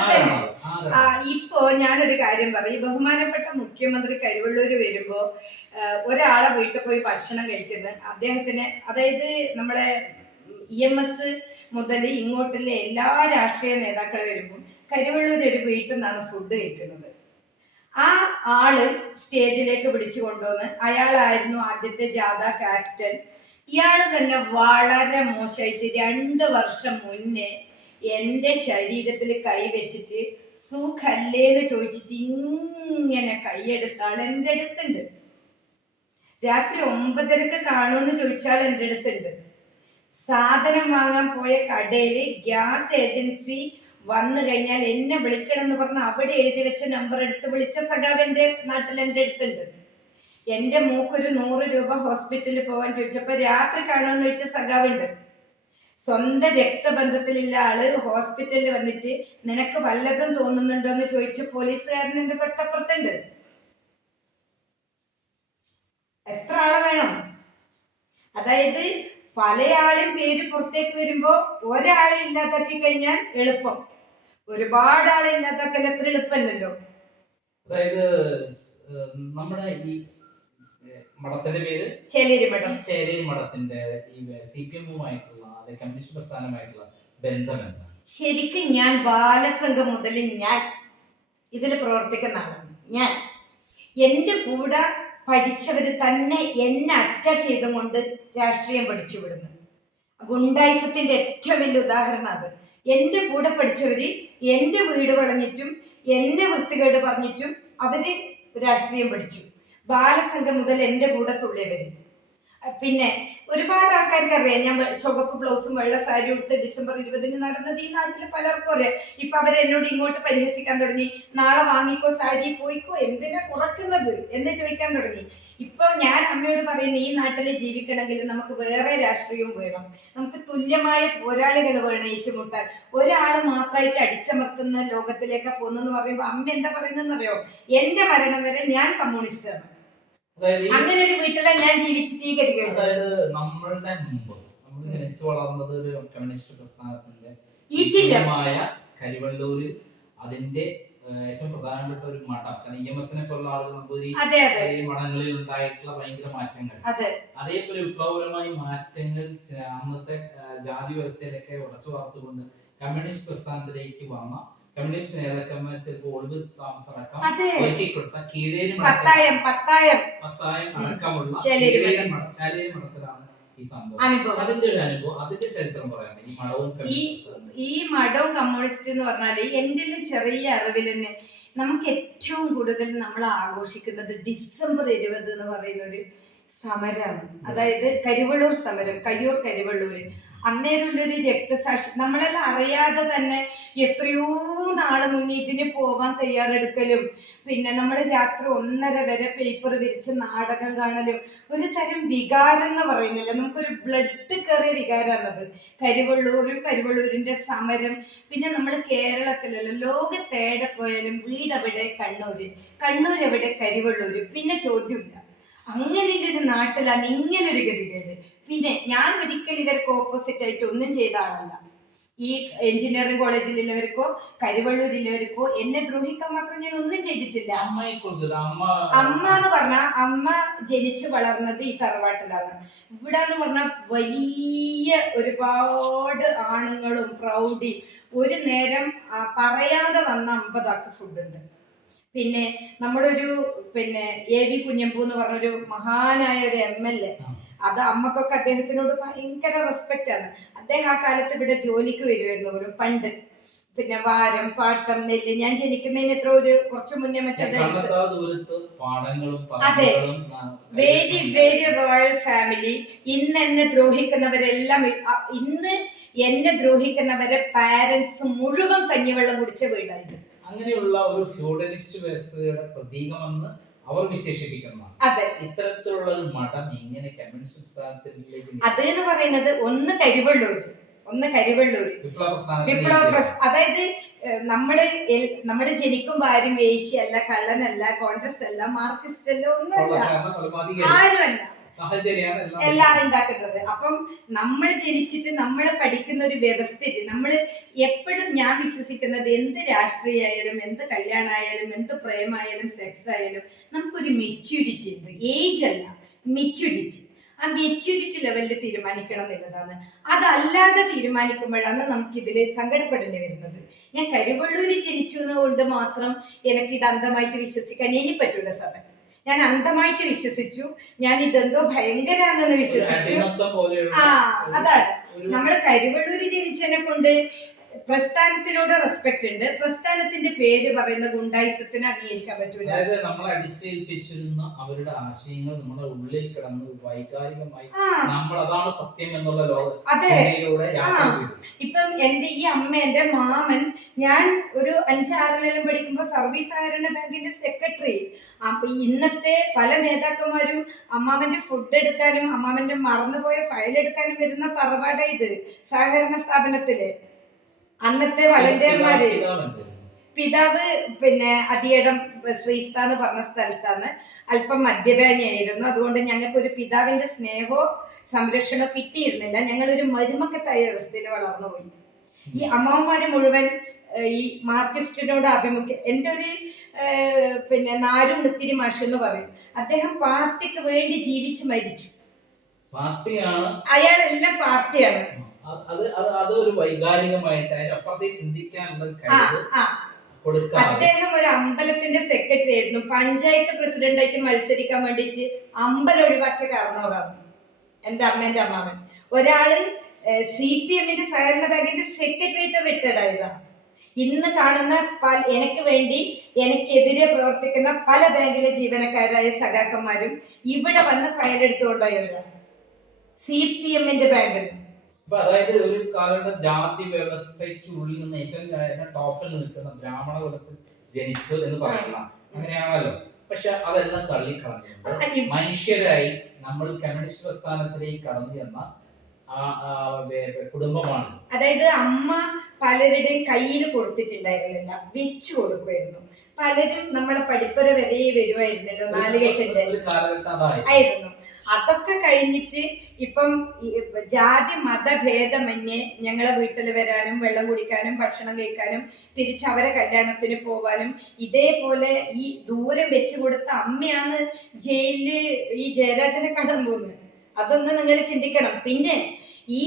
തന്നെ. ഇപ്പോ ഞാനൊരു കാര്യം പറയും. ബഹുമാനപ്പെട്ട മുഖ്യമന്ത്രി കരുവള്ളൂർ വരുമ്പോ ഒരാളെ വീട്ടിൽ പോയി ഭക്ഷണം കഴിക്കുന്നത് അദ്ദേഹത്തിന് അതായത് നമ്മളെ ഇ എം എസ് മുതൽ ഇങ്ങോട്ടുള്ള എല്ലാ രാഷ്ട്രീയ നേതാക്കളും വരുമ്പോൾ കരുവള്ളൂർ ഒരു വീട്ടിൽ നിന്നാണ് ഫുഡ് കഴിക്കുന്നത്. ആ ആൾ സ്റ്റേജിലേക്ക് പിടിച്ചു കൊണ്ടുവന്ന് അയാളായിരുന്നു ആദ്യത്തെ ജാഥ ക്യാപ്റ്റൻ. ഇയാൾ തന്നെ വളരെ മോശമായിട്ട് രണ്ട് വർഷം മുന്നേ എന്റെ ശരീരത്തിൽ കൈവച്ചിട്ട് സുഖല്ലേന്ന് ചോദിച്ചിട്ട് ഇങ്ങനെ കൈയെടുത്താൾ എന്റെ അടുത്തുണ്ട്. രാത്രി ഒമ്പതരക്ക് കാണുമെന്ന് ചോദിച്ചാൽ എന്റെ അടുത്തുണ്ട്. സാധനം വാങ്ങാൻ പോയ കടയിൽ ഗ്യാസ് ഏജൻസി വന്നു കഴിഞ്ഞാൽ എന്നെ വിളിക്കണം എന്ന് പറഞ്ഞ് അവിടെ എഴുതി വെച്ച നമ്പർ എടുത്ത് വിളിച്ച സഖാവ് എന്റെ നാട്ടിൽ എന്റെ അടുത്തുണ്ട്. എന്റെ മൂക്കൊരു നൂറ് രൂപ ഹോസ്പിറ്റലിൽ പോകാൻ ചോദിച്ചപ്പോൾ രാത്രി കാണുമെന്ന് വെച്ച സഖാവുണ്ട്. സ്വന്തം രക്തബന്ധത്തിലുള്ള ആൾ ഹോസ്പിറ്റലിൽ വന്നിട്ട് നിനക്ക് വല്ലതും തോന്നുന്നുണ്ടോ എന്ന് ചോദിച്ച പോലീസുകാരൻ എന്റെ തൊട്ടപ്പുറത്തുണ്ട്. എത്ര ആളെ വേണം? അതായത് പല ആളും പേര് പുറത്തേക്ക് വരുമ്പോൾ ഒരാളെ ഇല്ലാതാക്കി കഴിഞ്ഞാൽ എളുപ്പം. ഒരുപാട് ആളെ ഇല്ലാതാക്കാൻ അത്ര എളുപ്പമല്ലല്ലോ. അതായത് നമ്മുടെ ഈ മഠത്തിന്റെ പേര്? ചേലേരി മഠം. ചേലേരി മഠത്തിന്റെ ഈ സി പി എമ്മുമായിട്ടുള്ള അല്ലെ കമ്മ്യൂണിസ്റ്റ് പ്രസ്ഥാനമായിട്ടുള്ള ബന്ധം എന്താണ്? ശരിക്കും ഞാൻ ബാലസംഘം മുതൽ ഞാൻ ഇതിൽ പ്രവർത്തിക്കുന്ന ആളാണ്. ഞാൻ. എന്റെ കൂടെ പഠിച്ചവർ തന്നെ എന്നെ അറ്റാക്ക് ചെയ്തുകൊണ്ട് രാഷ്ട്രീയം പഠിച്ചു വിടുന്നു ഗുണ്ടായിസത്തിന്റെ ഏറ്റവും വലിയ ഉദാഹരണം അത്. എന്റെ കൂടെ പഠിച്ചവർ എന്റെ വീട് വളഞ്ഞിട്ടും എന്റെ വൃത്തികേട് പറഞ്ഞിട്ടും അവർ രാഷ്ട്രീയം പഠിച്ചു. ബാലസംഘം മുതൽ എന്റെ കൂടെ തുള്ളിയവർ പിന്നെ ഒരുപാട് ആൾക്കാർക്ക് അറിയാം. ഞാൻ ചുവപ്പ് ബ്ലൗസും വെള്ള സാരി ഉടുത്ത് ഡിസംബർ ഇരുപതിന് നടന്നത് ഈ നാട്ടിൽ പലർക്കും അറിയാം. ഇപ്പൊ അവർ എന്നോട് ഇങ്ങോട്ട് പരിഹസിക്കാൻ തുടങ്ങി. നാളെ വാങ്ങിക്കോ സാരി പോയിക്കോ എന്തിനാ കുറക്കുന്നത്? എന്ന് ചോദിക്കാൻ തുടങ്ങി. ഇപ്പൊ ഞാൻ അമ്മയോട് പറയുന്ന ഈ നാട്ടിലെ ജീവിക്കണമെങ്കിൽ നമുക്ക് വേറെ രാഷ്ട്രീയവും വേണം. നമുക്ക് തുല്യമായ പോരാളികൾ വേണം ഏറ്റുമുട്ടാൻ. ഒരാൾ മാത്രമായിട്ട് അടിച്ചമർത്തുന്ന ലോകത്തിലേക്ക് പോകുന്നെന്ന് പറയുമ്പോൾ അമ്മ എന്താ പറയുന്നതെന്നറിയോ? എന്റെ മരണം വരെ ഞാൻ കമ്മ്യൂണിസ്റ്റാണ്. അങ്ങനെ ഒരു വീട്ടിലെ ഞാൻ ജീവിച്ചിട്ട് അതായത് നമ്മളുടെ മുമ്പ് നമ്മൾ ജനിച്ചു വളർന്നത് ഒരു കമ്മ്യൂണിസ്റ്റ് പ്രസ്ഥാനത്തിന്റെ ഈറ്റില്ലമായ കരിവള്ളൂരിൽ അതിന്റെ ഏറ്റവും പ്രധാനപ്പെട്ട ഒരു മഠം. കാരണം ഇ എം എസിനെ പോലുള്ള ആളുകൾ നമുക്ക് ഈ മഠങ്ങളിൽ ഉണ്ടായിട്ടുള്ള ഭയങ്കര മാറ്റങ്ങൾ. അതേപോലെ വിപ്ലവപരമായ മാറ്റങ്ങൾ അന്നത്തെ ജാതി വ്യവസ്ഥയിലൊക്കെ ഉടച്ചു വാർത്തുകൊണ്ട് കമ്മ്യൂണിസ്റ്റ് പ്രസ്ഥാനത്തിലേക്ക് വന്ന കമ്മ്യൂണിസ്റ്റ് നേതാക്കന്മാർ ചിലപ്പോൾ ഒളിവ് താമസമടക്കം ഒരുക്കി കൊടുത്ത കീഴേരി പത്തായം പത്തായം. പത്തായം അടക്കമുള്ള കീഴേരി മഠ- മഠത്തിലാണ് ഈ സംഭവം. അതിന്റെ ഒരു അനുഭവം അതിന്റെ ചരിത്രം പറയാമോ ഈ മഠവും കമ്മ്യൂണിസ്റ്റ് ഈ മഠവും കമ്മ്യൂണിസ്റ്റ് എന്ന് പറഞ്ഞാൽ എന്റെ ചെറിയ അറിവിൽ തന്നെ നമുക്ക് ഏറ്റവും കൂടുതൽ നമ്മൾ ആഘോഷിക്കുന്നത് ഡിസംബർ ഇരുപത് എന്ന് പറയുന്ന ഒരു സമരമാണ് അതായത് കരുവള്ളൂർ സമരം കയ്യൂർ കരിവള്ളൂര്. അന്നേരമുള്ളൊരു രക്തസാക്ഷി. നമ്മളെല്ലാം അറിയാതെ തന്നെ എത്രയോ നാൾ മുന്നേ ഇതിന് പോവാൻ തയ്യാറെടുക്കലും പിന്നെ നമ്മൾ രാത്രി ഒന്നര വരെ പേപ്പർ വിരിച്ച് നാടകം കാണലും ഒരു തരം വികാരം എന്ന് പറയുന്നില്ല. നമുക്കൊരു ബ്ലഡ് കയറിയ വികാരമാണത്. കരുവള്ളൂരും കരുവള്ളൂരിന്റെ സമരം പിന്നെ നമ്മൾ കേരളത്തിലല്ല ലോകത്തേടെ പോയാലും വീടെവിടെ? കണ്ണൂര്. കണ്ണൂർ എവിടെ കരുവള്ളൂർ പിന്നെ ചോദ്യമില്ല. അങ്ങനെ ഒരു നാട്ടിലാണ് ഇങ്ങനൊരു ഗതികേട്. പിന്നെ ഞാൻ ഒരിക്കൽ ഇവർക്ക് ഓപ്പോസിറ്റ് ആയിട്ട് ഒന്നും ചെയ്ത ആളല്ല. ഈ എഞ്ചിനീയറിംഗ് കോളേജിലുള്ളവർക്കോ കരുവള്ളൂരിലുള്ളവർക്കോ എന്നെ ദ്രോഹിക്കാൻ മാത്രം ഞാൻ ഒന്നും ചെയ്തിട്ടില്ല. അമ്മ. എന്ന് പറഞ്ഞാൽ അമ്മ ജനിച്ചു വളർന്നത് ഈ തറവാട്ടിലാണ്. ഇവിടെ എന്ന് പറഞ്ഞാൽ വലിയ ഒരുപാട് ആണുങ്ങളും പ്രൗഢിയും. ഒരു നേരം പറയാതെ വന്ന അമ്പതാക്ക് ഫുഡുണ്ട് പിന്നെ നമ്മളൊരു പിന്നെ എ വി കുഞ്ഞമ്പു എന്ന് പറഞ്ഞൊരു മഹാനായ ഒരു എം എൽ എ. അത് അമ്മക്കൊക്കെ അദ്ദേഹത്തിനോട് ഭയങ്കര റെസ്പെക്റ്റ് ആണ്. അദ്ദേഹം ആ കാലത്ത് ഇവിടെ ജോലിക്ക് വരുമായിരുന്നു ഒരു പണ്ട് പിന്നെ വാരം പാട്ടം നെല്ല്. ഞാൻ ജനിക്കുന്നതിന് എത്ര ഒരു കുറച്ച് മുന്നേ മറ്റേ അതെ. വെരി വെരി റോയൽ ഫാമിലി ഇന്ന് എന്നെ ദ്രോഹിക്കുന്നവരെല്ലാം ഇന്ന് എന്നെ ദ്രോഹിക്കുന്നവരെ പാരന്റ്സ് മുഴുവൻ കഞ്ഞിവെള്ളം കുടിച്ച വീടായിരുന്നു അങ്ങനെയുള്ള ഒരു ഫ്യൂഡലിസ്റ്റ് വ്യവസ്ഥയുടെ പ്രതീകമെന്ന് അവർ വിശേഷിപ്പിക്കുന്നതാണ്. അതെ. ഇത്തരത്തിലുള്ള ഒരു മഠം എങ്ങനെ കമ്മ്യൂണിസ്റ്റ് പ്രസ്ഥാനത്തിലേക്ക് അത് എന്ന് പറയുന്നത് ഒന്ന് കരിവള്ളൂര്. ഒന്ന് കരിവള്ളൂര്. വിപ്ലവ അതായത് നമ്മൾ നമ്മൾ ജനിക്കുമ്പോ ആരും വേശ്യല്ല കള്ളനല്ല കോൺഗ്രസ് അല്ല മാർക്സിസ്റ്റ് അല്ല ഒന്നുമല്ല അല്ല ആരുമല്ല. സാഹചര്യമാണ് എല്ലാം എല്ലാം ഉണ്ടാക്കുന്നത്. അപ്പം നമ്മൾ ജനിച്ചിട്ട് നമ്മൾ പഠിക്കുന്ന ഒരു വ്യവസ്ഥിതി നമ്മൾ എപ്പോഴും ഞാൻ വിശ്വസിക്കുന്നത് എന്ത് രാഷ്ട്രീയമായാലും എന്ത് കല്യാണമായാലും എന്ത് പ്രേമായാലും സെക്സ് ആയാലും നമുക്കൊരു മെച്യൂരിറ്റി ഉണ്ട്. ഏജ് അല്ല മെച്യൂരിറ്റി ആ മെച്യൂരിറ്റി ലെവലിൽ തീരുമാനിക്കണം എന്നുള്ളതാണ്. അതല്ലാതെ തീരുമാനിക്കുമ്പോഴാണ് നമുക്ക് നമുക്കിതിൽ സങ്കടപ്പെടേണ്ടി വരുന്നത്. ഞാൻ കരുവള്ളൂര് ജനിച്ചു എന്നുകൊണ്ട് മാത്രം എനിക്ക് ഇത് അന്ധമായിട്ട് വിശ്വസിക്കാൻ ഇനി പറ്റൂല സാറേ. ഞാൻ അന്ധമായിട്ട് വിശ്വസിച്ചു. ഞാൻ ഇതെന്തോ ഭയങ്കരാണെന്ന് വിശ്വസിച്ചു. ആ അതാണ്. നമ്മൾ കരുവള്ളൂര് ജനിച്ചതിനെ കൊണ്ട് പ്രസ്ഥാനത്തിനോട് റെസ്പെക്ട് ഉണ്ട്. പ്രസ്ഥാനത്തിന്റെ പേര് പറയുന്ന ഗുണ്ടായിസത്തിന് അംഗീകരിക്കാൻ പറ്റൂല. അതായത് നമ്മളെ അടിച്ചേൽപ്പിച്ചിരുന്ന അവരുടെ ആശയങ്ങൾ നമ്മുടെ ഉള്ളിൽ കിടന്ന് വൈകാരികമായി നമ്മൾ അതാണ് സത്യം എന്നുള്ള ലോക അതെ. ഇപ്പം എന്റെ ഈ അമ്മ എന്റെ മാമൻ ഞാൻ ഒരു അഞ്ചാറിലെല്ലാം പഠിക്കുമ്പോൾ സർവീസ് സഹകരണ ബാങ്കിന്റെ സെക്രട്ടറി. അപ്പൊ ഇന്നത്തെ പല നേതാക്കന്മാരും അമ്മാവന്റെ ഫുഡ് എടുക്കാനും അമ്മാവന്റെ മറന്നുപോയ ഫയൽ എടുക്കാനും വരുന്ന തറവാടാ ഇത് സഹകരണ സ്ഥാപനത്തിൽ. അന്നത്തെ വളണ്ടിയർമാര്. പിതാവ് പിന്നെ അതിയടം ശ്രീസ്ഥ എന്ന് പറഞ്ഞ സ്ഥലത്താണ്. അല്പം മദ്യപാനിയായിരുന്നു. അതുകൊണ്ട് ഞങ്ങൾക്ക് ഒരു പിതാവിന്റെ സ്നേഹവും സംരക്ഷണം കിട്ടിയിരുന്നില്ല. ഒരു മരുമക്കത്തായ അവസ്ഥയിൽ വളർന്നുപോയി. ഈ അമ്മമാര് മുഴുവൻ ഈ മാർക്കിസ്റ്റിനോട് ആഭിമുഖ്യം എന്റെ ഒരു പിന്നെ നാരു മുത്തിരി മാഷ് എന്ന് പറയും. അദ്ദേഹം പാർട്ടിക്ക് വേണ്ടി ജീവിച്ച് മരിച്ചു. പാർട്ടിയാണ്. അയാളെല്ലാം പാർട്ടിയാണ്. അത് അത് അത് അത് ഒരു വൈകാരികമായിട്ട് അതിനപ്പുറത്തേക്ക് ചിന്തിക്കാനുള്ള കഴിവ് അദ്ദേഹം ഒരു അമ്പലത്തിന്റെ സെക്രട്ടറി ആയിരുന്നു. പഞ്ചായത്ത് പ്രസിഡന്റ് ആയിട്ട് മത്സരിക്കാൻ വേണ്ടിയിട്ട് അമ്പലം ഒഴിവാക്കിയ കാരണവരാണ് എന്റെ അമ്മേന്റെ അമ്മാവൻ. ഒരാൾ സി പി എമ്മിന്റെ സഹകരണ ബാങ്കിന്റെ സെക്രട്ടറിയേറ്റ് റിട്ടയർഡ് ആയതാണ് ഇന്ന് കാണുന്ന പല എനിക്ക് വേണ്ടി എനിക്കെതിരെ പ്രവർത്തിക്കുന്ന പല ബാങ്കിലെ ജീവനക്കാരായ സഖാക്കന്മാരും ഇവിടെ വന്ന് ഫയൽ എടുത്തുകൊണ്ടുപോയവരാണ് സി പി എമ്മിന്റെ ബാങ്കിൽ നിന്ന് അപ്പൊ അതായത് ഒരു കാലഘട്ട ജാതി വ്യവസ്ഥയ്ക്ക് ഉള്ളിൽ നിന്ന് ഏറ്റവും ടോപ്പിൽ നിൽക്കുന്ന ബ്രാഹ്മണ കുലത്തിൽ ജനിച്ചു എന്ന് പറയുന്ന അങ്ങനെയാണല്ലോ. പക്ഷെ അതെല്ലാം തള്ളിക്കളഞ്ഞ മനുഷ്യരായി നമ്മൾ കമ്മ്യൂണിസ്റ്റ് പ്രസ്ഥാനത്തിലേക്ക് കടന്നു ചെന്ന കുടുംബമാണ്. അതായത് അമ്മ പലരുടെയും കയ്യിൽ കൊടുത്തിട്ടുണ്ടായിരുന്നില്ല വെച്ചു കൊടുക്കുമായിരുന്നു. പലരും നമ്മുടെ പഠിപ്പുര വരെ വരുമായിരുന്നല്ലോ നാലുകെട്ടിന്റെ ആയിരുന്നു. അതൊക്കെ കഴിഞ്ഞിട്ട് ഇപ്പം ജാതി മതഭേദമന്യേ ഞങ്ങളെ വീട്ടിൽ വരാനും വെള്ളം കുടിക്കാനും ഭക്ഷണം കഴിക്കാനും തിരിച്ച് അവരെ കല്യാണത്തിന് പോവാനും ഇതേപോലെ ഈ ദൂരം വെച്ച് കൊടുത്ത അമ്മയാണ് ജയിലിൽ ഈ ജയരാജനെ കടന്നു പോകുന്നത് അതൊന്ന് നിങ്ങൾ ചിന്തിക്കണം. പിന്നെ ഈ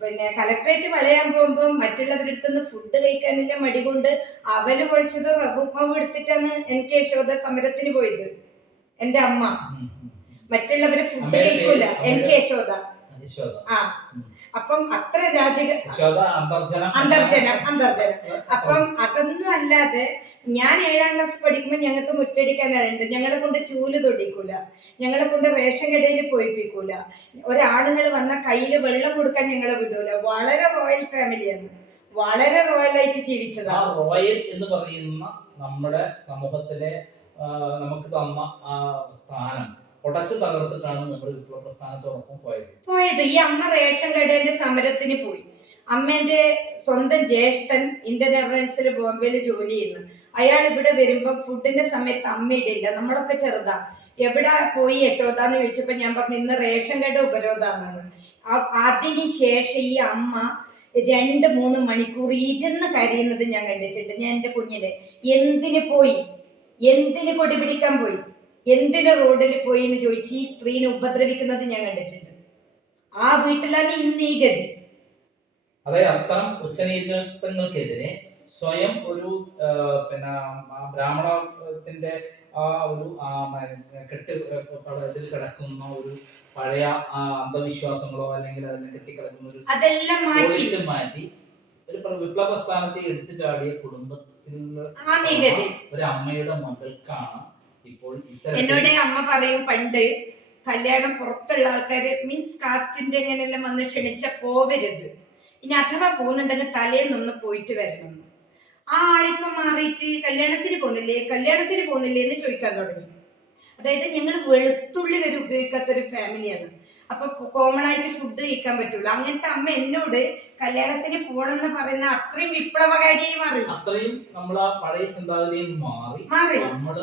പിന്നെ കലക്ട്രേറ്റ് വളയാൻ പോകുമ്പോൾ മറ്റുള്ളവരുടെ അടുത്തുനിന്ന് ഫുഡ് കഴിക്കാനില്ല മടി കൊണ്ട് അവൽ കുഴച്ചത് റബുമാവ് എടുത്തിട്ടാണ് എനിക്ക് യശോദ സമരത്തിന് പോയത്. എന്റെ അമ്മ. മറ്റുള്ളവര് ഫുഡ് കഴിക്കൂല. എനിക്ക് യശോദ ആ. അപ്പം അത്ര രാജക അന്തർജനം അന്തർജനം അപ്പം അതൊന്നും അല്ലാതെ ഞാൻ ഏഴാം ക്ലാസ് പഠിക്കുമ്പോൾ ഞങ്ങൾക്ക് മുറ്റടിക്കാനുണ്ട് ഞങ്ങളെ കൊണ്ട് ചൂൽ തൊടിക്കൂല. ഞങ്ങളെ കൊണ്ട് റേഷൻ കടയിൽ പോയിപ്പിക്കൂല. ഒരാളുകൾ വന്ന കയ്യിൽ വെള്ളം കൊടുക്കാൻ ഞങ്ങളെ വിടൂല. വളരെ റോയൽ ഫാമിലിയാണ് വളരെ റോയലായിട്ട് ആ ജീവിച്ചതാണ്. റോയൽ എന്ന് പറയുന്ന നമ്മുടെ സമൂഹത്തിലെ നമുക്ക് തന്ന സ്ഥാനം. ഉടച്ചു തകർത്തിട്ടാണ് നമ്മൾ വിപ്ലവ പ്രസ്ഥാനത്തോടൊപ്പം പോയത്. പോയത്. ഈ അമ്മ റേഷൻ കടേന്റെ സമരത്തിന് പോയി. അമ്മേന്റെ സ്വന്തം ജ്യേഷ്ഠൻ ഇന്ത്യൻ എയർലൈൻസിൽ ബോംബെയിൽ ജോലി ചെയ്യുന്നു. അയാൾ ഇവിടെ വരുമ്പോൾ ഫുഡിന്റെ സമയത്ത് അമ്മ ഇടില്ല. നമ്മളൊക്കെ ചെറുതാ. എവിടെ പോയി യശോദ? എന്ന് ചോദിച്ചപ്പോൾ ഞാൻ പറഞ്ഞു ഇന്ന് റേഷൻ കട ഉപരോധാന്നാണ് അതിന് ശേഷം ഈ അമ്മ രണ്ട് മൂന്ന് മണിക്കൂർ ഇരുന്ന് കരയുന്നത് ഞാൻ കണ്ടിട്ടുണ്ട്. ഞാൻ എന്റെ കുഞ്ഞിലെ എന്തിന് പോയി? എന്തിന് കൊടി പിടിക്കാൻ പോയി? എന്തിന് റോഡിൽ പോയി എന്ന് ചോദിച്ച് ഈ സ്ത്രീനെ ഉപദ്രവിക്കുന്നത് ഞാൻ കണ്ടിട്ടുണ്ട്. ആ വീട്ടിലാണ് ഇന്ന് ഈ ഗതി. അതായത് അത്തരം ഉച്ചനീചത്വങ്ങൾക്കെതിരെ സ്വയം ഒരു പിന്നെ ബ്രാഹ്മണത്തിന്റെ ആ ഒരു കെട്ട് ഇതിൽ കിടക്കുന്ന ഒരു പഴയ അന്ധവിശ്വാസങ്ങളോ അല്ലെങ്കിൽ അതിനെ കെട്ടിക്കിടക്കുന്ന ഒരു അതെല്ലാം മാറ്റി. മാറ്റി ഒരു വിപ്ലവ പ്രസ്ഥാനത്തെ എടുത്തു ചാടിയ കുടുംബത്തിൽ ഒരു അമ്മയുടെ മകൾക്കാണ് ഇപ്പോൾ എന്നോട് അമ്മ പറയും പണ്ട് കല്യാണം പുറത്തുള്ള ആൾക്കാര് മീൻസ് കാസ്റ്റിന്റെ എങ്ങനെയെല്ലാം വന്ന് ക്ഷണിച്ച പോവരുത് ഇനി അഥവാ പോകുന്നുണ്ടെങ്കിൽ തലേന്നൊന്ന് പോയിട്ട് വരണം. ആ ആളിപ്പം മാറിയിട്ട് കല്യാണത്തിന് പോകുന്നില്ലേ? കല്യാണത്തിന് പോകുന്നില്ലേ? എന്ന് ചോദിക്കാൻ തുടങ്ങി. അതായത് ഞങ്ങൾ വെളുത്തുള്ളി വരെ ഉപയോഗിക്കാത്ത ഒരു ഫാമിലിയാണ് അപ്പൊ കോമൺ ആയിട്ട് ഫുഡ് കഴിക്കാൻ പറ്റൂല അങ്ങനത്തെ അമ്മ എന്നോട് കല്യാണത്തിന് പോണെന്ന് പറയുന്ന അത്രയും വിപ്ലവകാരിയായി മാറി. അത്രയും നമ്മൾ ആ പഴയ ചിന്താഗതിയിൽ മാറി. മാറി. നമ്മൾ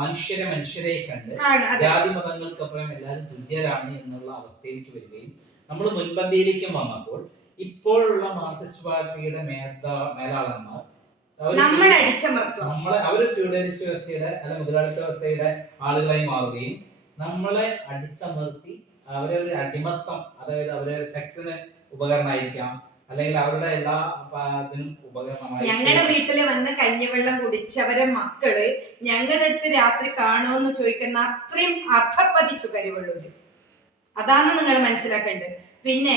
മനുഷ്യരെ മനുഷ്യരെ കണ്ട് ജാതി മതങ്ങൾക്കപ്പുറം എല്ലാവരും തുല്യരാണ് എന്നുള്ള അവസ്ഥയിലേക്ക് വരികയും നമ്മൾ മുൻപന്തിയിലേക്ക് വന്നപ്പോൾ ഇപ്പോഴുള്ള മാർക്സിസ്റ്റ് പാർട്ടിയുടെ മേധാ മേലാളന്മാർ നമ്മളെ അവർ ഫ്യൂഡലിസ്റ്റ് വ്യവസ്ഥയുടെ അല്ല മുതലാളിത്ത വ്യവസ്ഥയുടെ ആളുകളായി മാറുകയും നമ്മളെ അടിച്ചമർത്തി അവരെ ഒരു അടിമത്തം അതായത് അവരെ സെക്സിന് ഉപകരണമായിരിക്കാം. അല്ലെങ്കിൽ അവരുടെ എല്ലാ ഉപകരണമായി ഞങ്ങളുടെ വീട്ടിൽ വന്ന് കഞ്ഞിവെള്ളം കുടിച്ചവരെ മക്കൾ ഞങ്ങളുടെ അടുത്ത് രാത്രി കാണുമെന്ന് ചോദിക്കുന്ന അത്രയും അധപ്പതിച്ചു കരിവള്ളൂര്. അതാണ് നിങ്ങൾ മനസ്സിലാക്കേണ്ടത്. പിന്നെ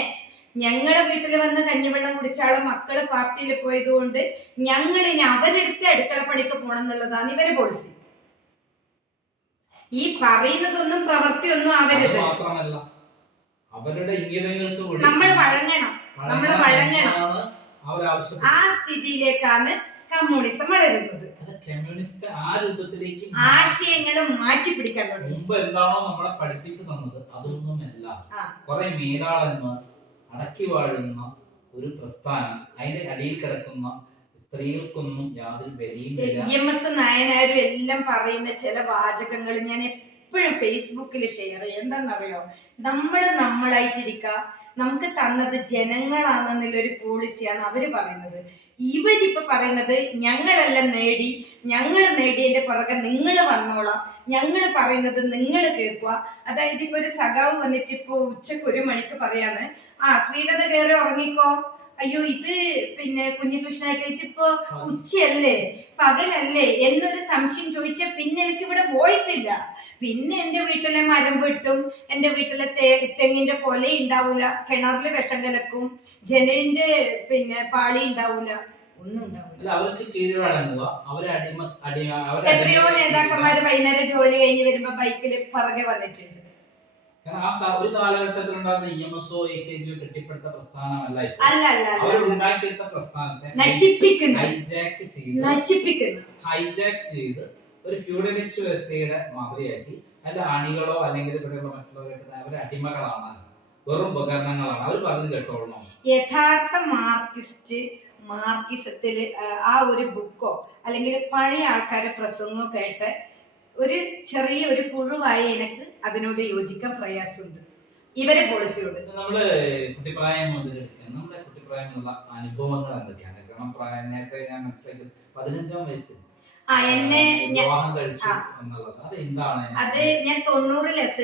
ഞങ്ങളുടെ വീട്ടിൽ വന്ന് കഞ്ഞിവെള്ളം കുടിച്ച ആളെ മക്കൾ പാർട്ടിയിൽ പോയതുകൊണ്ട് ഞങ്ങൾ ഇനി അവരെടുത്ത് അടുക്കള പണിക്ക് പോകണം എന്നുള്ളതാണ് ഇവരെ പോളിസി ഈ പറയുന്നതൊന്നും പ്രവൃത്തിയൊന്നും ആവരുത്. മാത്രമല്ല അവരുടെ ഇംഗിതങ്ങൾക്ക് നമ്മൾ വഴങ്ങണം. നമ്മൾ വഴങ്ങണം. ആ സ്ഥിതിയിലേക്കാണ് കമ്മ്യൂണിസം വളരുന്നത്. കമ്മ്യൂണിസ്റ്റ് ആ രൂപത്തിലേക്ക് ആശയങ്ങൾ മാറ്റി പിടിക്കാൻ മുമ്പ് എന്താണോ നമ്മളെ പഠിപ്പിച്ചു തന്നത് അതൊന്നുമല്ല. കുറെ മേലാളന്മാർ അടക്കി വാഴുന്ന ഒരു പ്രസ്ഥാനം അതിന്റെ അടിയിൽ കിടക്കുന്ന സ്ത്രീകൾക്കൊന്നും യാതൊരു വിലയും നായനാരും എല്ലാം പറയുന്ന ചില വാചകങ്ങൾ ഞാൻ എപ്പോഴും ഫേസ്ബുക്കിൽ ഷെയർ ചെയ്യും. എന്താണെന്നറിയോ? നമ്മൾ നമ്മളായിട്ടിരിക്കുക നമുക്ക് തന്നത് ജനങ്ങളാണെന്നുള്ളൊരു പോളിസിയാണ് അവർ പറയുന്നത്. ഇവരിപ്പൊ പറയുന്നത് ഞങ്ങളെല്ലാം നേടി ഞങ്ങൾ നേടിയതിന്റെ പുറകെ നിങ്ങൾ വന്നോളാം. ഞങ്ങൾ പറയുന്നത് നിങ്ങൾ കേൾക്കുക. അതായത് ഇപ്പൊ ഒരു സഖാവ് വന്നിട്ട് ഇപ്പൊ ഉച്ചയ്ക്ക് ഒരു മണിക്ക് പറയാണ് ആ ശ്രീലത കയറി ഉറങ്ങിക്കോ. അയ്യോ ഇത് പിന്നെ കുഞ്ഞികൃഷ്ണായിട്ട് ഇതിപ്പോ ഉച്ചയല്ലേ? പകലല്ലേ? എന്നൊരു സംശയം ചോദിച്ചാൽ പിന്നെ എനിക്ക് ഇവിടെ വോയിസ് ഇല്ല. പിന്നെ എന്റെ വീട്ടിലെ മരം വെട്ടും എന്റെ വീട്ടിലെ തേ തെങ്ങിന്റെ കൊല ഉണ്ടാവൂല കിണറിൽ വിഷം കലക്കും ജനലിന്റെ പിന്നെ പാളി ഉണ്ടാവൂല എത്രയോ നേതാക്കന്മാര് വൈകുന്നേരം ജോലി കഴിഞ്ഞ് വരുമ്പോ ബൈക്കിൽ പറകെ വന്നിട്ടുണ്ട്. കാരണം ആ ഒരു ഒരു കാലഘട്ടത്തിലുണ്ടായിരുന്ന E M S A K G കെട്ടിപ്പടുത്ത പ്രസ്ഥാനമല്ല അവരുണ്ടാക്കിയെടുത്ത പ്രസ്ഥാനത്തെ ഹൈജാക്ക് ചെയ്ത് ഹൈജാക്ക് ചെയ്ത് ഒരു ഫ്യൂഡലിസ്റ്റ് വ്യവസ്ഥയുടെ മാതൃകയാക്കി. അതിന്റെ അണികളോ അല്ലെങ്കിൽ ഇവിടെയുള്ള മറ്റുള്ളവരൊക്കെ അവരെ അടിമകളാണ്. വെറും ഉപകരണങ്ങളാണ്. അവർ പറഞ്ഞു കേട്ടോളണം. യഥാർത്ഥ മാർക്കിസ്റ്റ് മാർക്കിസത്തിൽ ആ ഒരു ബുക്കോ അല്ലെങ്കിൽ പഴയ ആൾക്കാരെ പ്രസംഗമോ കേട്ട് ഒരു ചെറിയ ഒരു പുഴുവായി എനിക്ക് അതിനോട് യോജിക്കാൻ പ്രയാസമുണ്ട്. ഇവരെ പോളിസിയോട് നമ്മൾ കുട്ടിപ്രായം മുതൽ നമ്മുടെ കുട്ടിപ്രായം എന്നുള്ള അനുഭവങ്ങൾ എന്തൊക്കെയാണ്? കാരണം പ്രായം നേരത്തെ ഞാൻ മനസ്സിലാക്കി പതിനഞ്ചാം വയസ്സിൽ ആ എന്നെ എന്നുള്ളത്. അത് എന്താണ്? അത് ഞാൻ തൊണ്ണൂറിൽ എസ്